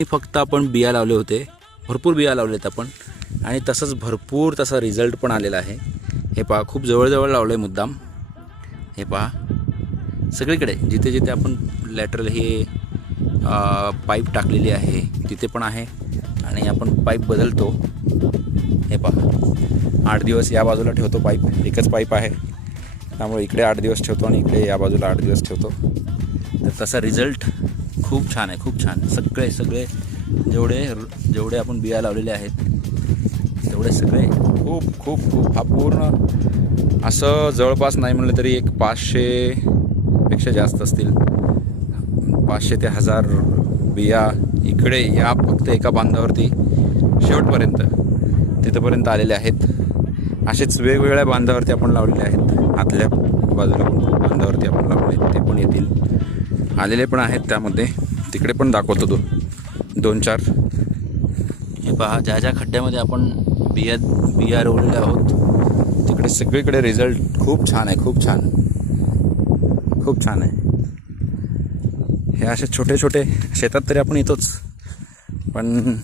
फक्त आपण बिया लावले होते, भरपूर बिया लावलेत आपण, आणि तसंच भरपूर तसा रिझल्ट पण आलेला आहे. हे पहा, खूप जवळजवळ लावलं आहे मुद्दाम. हे पहा, सगळीकडे जिथे जिथे आपण लॅटरल हे पाईप टाकलेली आहे तिथे पण आहे. आणि आपण पाईप बदलतो. हे पहा, 8 दिवस या बाजूला ठेवतो पाईप, एकच पाईप आहे त्यामुळे इकडे 8 दिवस ठेवतो आणि इकडे या बाजूला 8 दिवस ठेवतो. तर तसा रिझल्ट खूप छान आहे, खूप छान. सगळे जेवढे आपण बिया लावलेले आहेत तेवढे सगळे खूप खूप खूप, हा पूर्ण असं जवळपास नाही म्हणलं तरी एक 500पेक्षा जास्त असतील, 500 ते 1000 बिया इकडे या फक्त एका बांधावरती शेवटपर्यंत तिथंपर्यंत आलेले आहेत. असेच वेगवेगळ्या बांधावरती आपण लावलेले आहेत. आतल्या बाजूला पण बांधावरती आपण लावले, ते पण येतील, आलेले पण आहेत. त्यामध्ये तिकडे पण दाखवतो 2-4. हे पहा, ज्या ज्या खड्ड्यामध्ये आपण बिया रोवलेल्या आहोत तिकडे सगळीकडे रिझल्ट खूप छान आहे, खूप छान, खूप छान आहे. हे असे छोटे छोटे शेतात तरी आपण येतोच, पण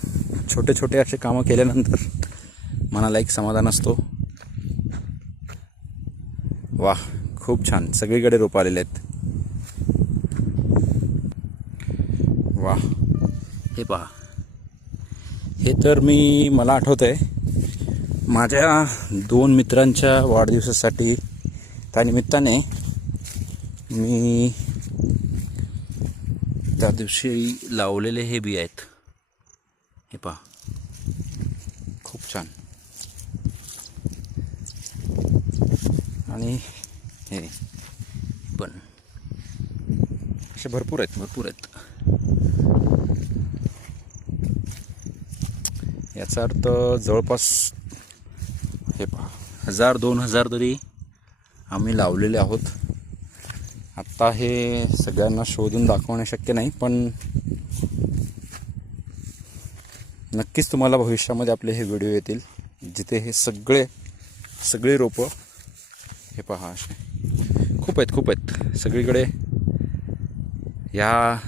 छोटे छोटे असे कामं केल्यानंतर मनाला एक समाधान असतो. वाह, खूप छान, सगळीकडे रोप आलेले आहेत. वाह, हे पहा, हे तर मला आठवतं आहे माझ्या 2 मित्रांच्या वाढदिवसासाठी त्या निमित्ताने मी त्या दिवशी लावलेले हे बी आहेत. हे पहा, खूप छान. आणि हे पण असे भरपूर आहेत. याचा अर्थ जवळपास हे पहा, 1000-2000 तरी आम्ही लावलेले आहोत. आत्ता हे सगळ्यांना शोधून दाखवणे शक्य नाही, पण नक्कीच तुम्हाला भविष्यामध्ये आपले हे व्हिडिओ येतील जिथे हे सगळे रोपं, हे पहा, असे खूप आहेत सगळीकडे. या